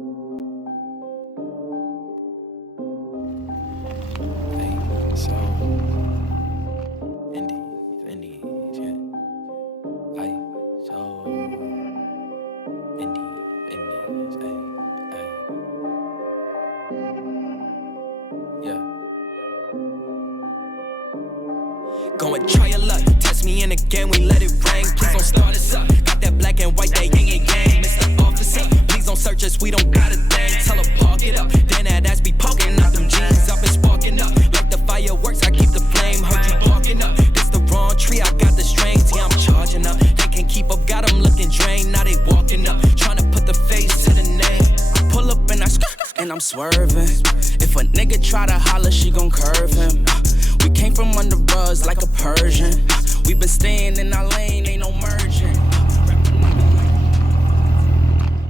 So, Indies, yeah. Ay, so, Indies, ay, yeah. Go and try your luck, test me in again, we let it rain. Please don't start us up, got that black and white, that yin and yang. Mr. Officer, please don't search us, we don't got a thing. Tell her park it up, then that ass be poking out them jeans. I've been sparking up, like the fireworks, I keep the flame. Heard you barking up, this the wrong tree, I got the strings. Yeah, I'm charging up, they can't keep up, got them looking drained. Now they walking up, trying to put the face to the name. Pull up and and I'm swerving. If a nigga try to holler, she gon' curve him. We came from under rugs like a Persian. We been staying in our lane, ain't no merging.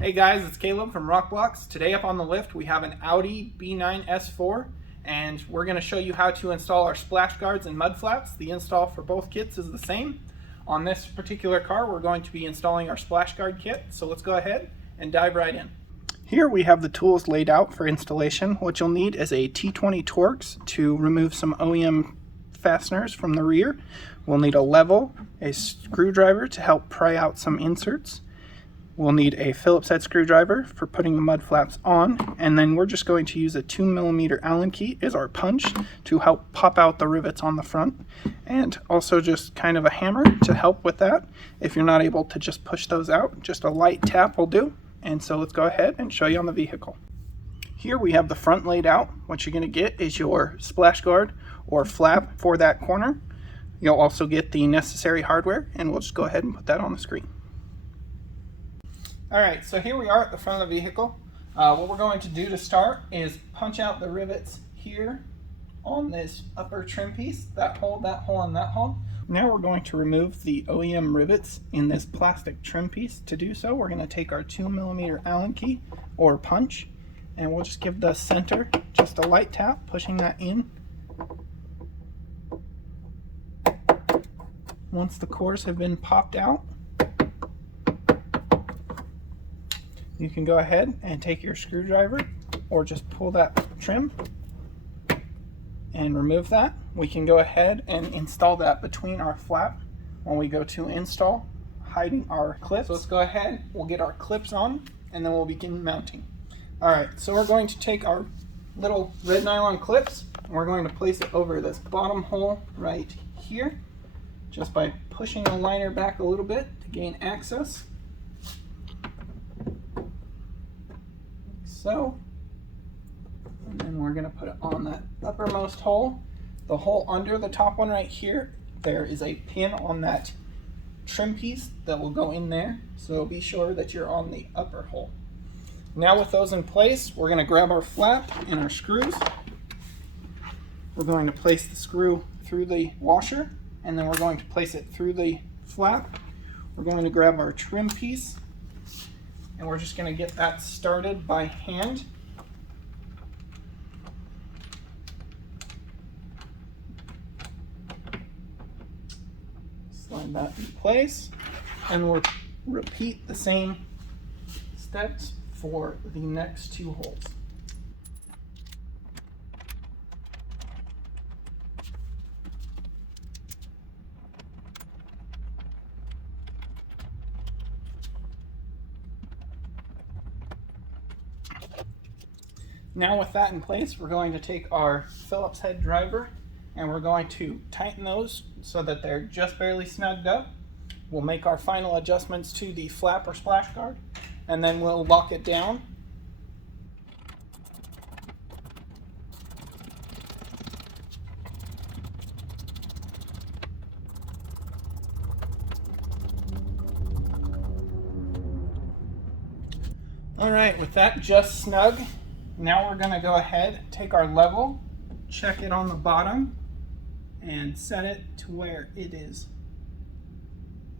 Hey guys, it's Caleb from Rokblokz. Today up on the lift we have an Audi B9 S4, and we're going to show you how to install our splash guards and mud flaps. The install for both kits is the same. On this particular car we're going to be installing our splash guard kit, so let's go ahead and dive right in. Here we have the tools laid out for installation. What you'll need is a T20 Torx to remove some OEM fasteners from the rear. We'll need a level, a screwdriver to help pry out some inserts. We'll need a Phillips head screwdriver for putting the mud flaps on, and then we're just going to use a 2mm Allen key as our punch to help pop out the rivets on the front, and also just kind of a hammer to help with that. If you're not able to just push those out, just a light tap will do. And so let's go ahead and show you on the vehicle. Here we have the front laid out. What you're going to get is your splash guard or flap for that corner. You'll also get the necessary hardware, and we'll just go ahead and put that on the screen. Alright, so here we are at the front of the vehicle. What we're going to do to start is punch out the rivets here on this upper trim piece, that hole, and that hole. Now we're going to remove the OEM rivets in this plastic trim piece. To do so, we're going to take our 2mm Allen key or punch, and we'll just give the center just a light tap, pushing that in. Once the cores have been popped out, you can go ahead and take your screwdriver or just pull that trim and remove that. We can go ahead and install that between our flap when we go to install, hiding our clips. So let's go ahead, we'll get our clips on, and then we'll begin mounting. Alright, so we're going to take our little red nylon clips, and we're going to place it over this bottom hole right here, just by pushing the liner back a little bit to gain access. Like so. And then we're going to put it on that uppermost hole. The hole under the top one right here, there is a pin on that trim piece that will go in there, so be sure that you're on the upper hole. Now with those in place, we're going to grab our flap and our screws. We're going to place the screw through the washer, and then we're going to place it through the flap. We're going to grab our trim piece, and we're just going to get that started by hand. Slide that in place, and we'll repeat the same steps for the next two holes. Now with that in place, we're going to take our Phillips head driver and we're going to tighten those so that they're just barely snugged up. We'll make our final adjustments to the flap or splash guard, and then we'll lock it down. Alright, with that just snug, now we're going to go ahead, take our level, check it on the bottom, and set it to where it is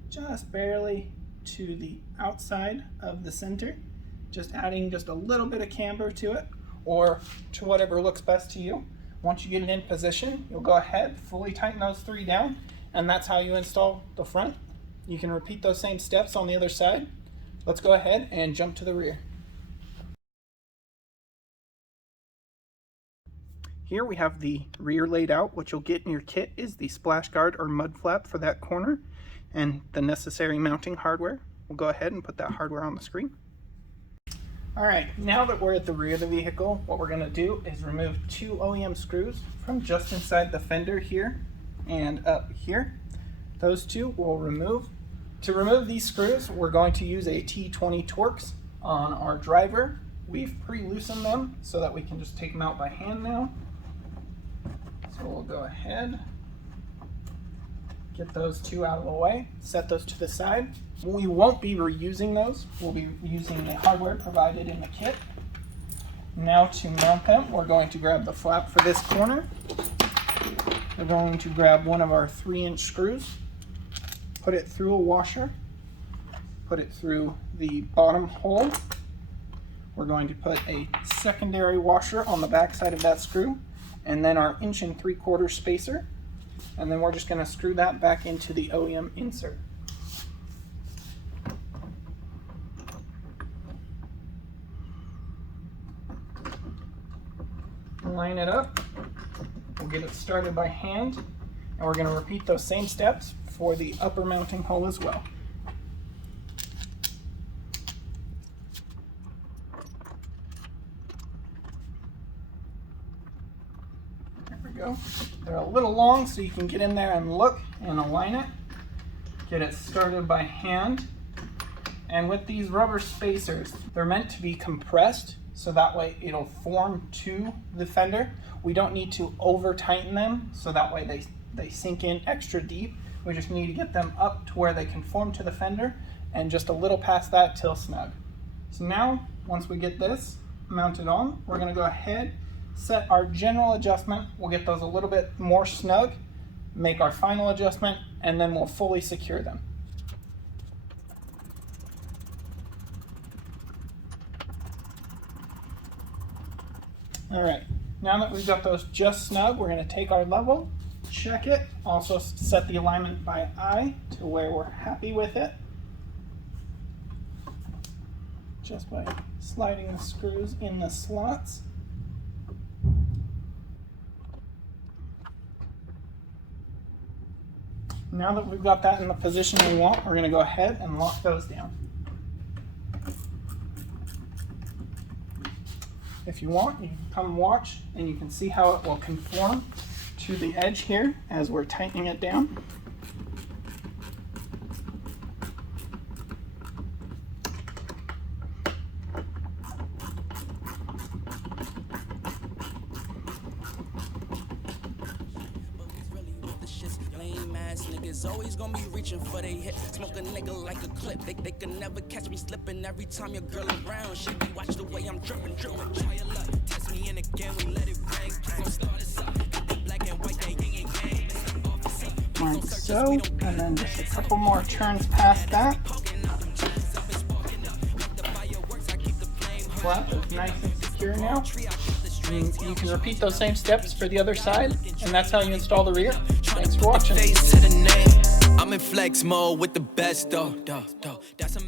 just barely to the outside of the center, just adding just a little bit of camber to it, or to whatever looks best to you. Once you get it in position, you'll go ahead, fully tighten those three down, and that's how you install the front. You can repeat those same steps on the other side. Let's go ahead and jump to the rear. Here we have the rear laid out. What you'll get in your kit is the splash guard or mud flap for that corner and the necessary mounting hardware. We'll go ahead and put that hardware on the screen. Alright, now that we're at the rear of the vehicle, what we're going to do is remove 2 OEM screws from just inside the fender here and up here. Those 2 we'll remove. To remove these screws, we're going to use a T20 Torx on our driver. We've pre-loosened them so that we can just take them out by hand now. So we'll go ahead, get those 2 out of the way, set those to the side. We won't be reusing those. We'll be using the hardware provided in the kit. Now to mount them, we're going to grab the flap for this corner. We're going to grab one of our 3-inch screws, put it through a washer, put it through the bottom hole. We're going to put a secondary washer on the back side of that screw, and then our 1 3/4 spacer. And then we're just going to screw that back into the OEM insert. Line it up. We'll get it started by hand, and we're going to repeat those same steps for the upper mounting hole as well. There we go. They're a little long, so you can get in there and look and align it. Get it started by hand. And with these rubber spacers, they're meant to be compressed so that way it'll form to the fender. We don't need to over tighten them so that way they sink in extra deep. We just need to get them up to where they can form to the fender and just a little past that till snug. So now, once we get this mounted on, we're gonna go ahead, set our general adjustment. We'll get those a little bit more snug, make our final adjustment, and then we'll fully secure them. All right, now that we've got those just snug, we're going to take our level, check it, also set the alignment by eye to where we're happy with it. Just by sliding the screws in the slots. Now that we've got that in the position we want, we're going to go ahead and lock those down. If you want, you can come watch and you can see how it will conform to the edge here as we're tightening it down. Niggas always gonna be reaching for they hit. Smoke a nigga like a clip. They can never catch me slipping. Every time your girl around, she be watch the way I'm dripping. Try your luck, test me in again. We let it bang. Don't start us up. The black and white, they gang. Like so, and then just a couple more turns past that. Flap is nice and secure now. And you can repeat those same steps for the other side, and that's how you install the rear. Thanks for watching. I'm in flex mode with the best though. That's a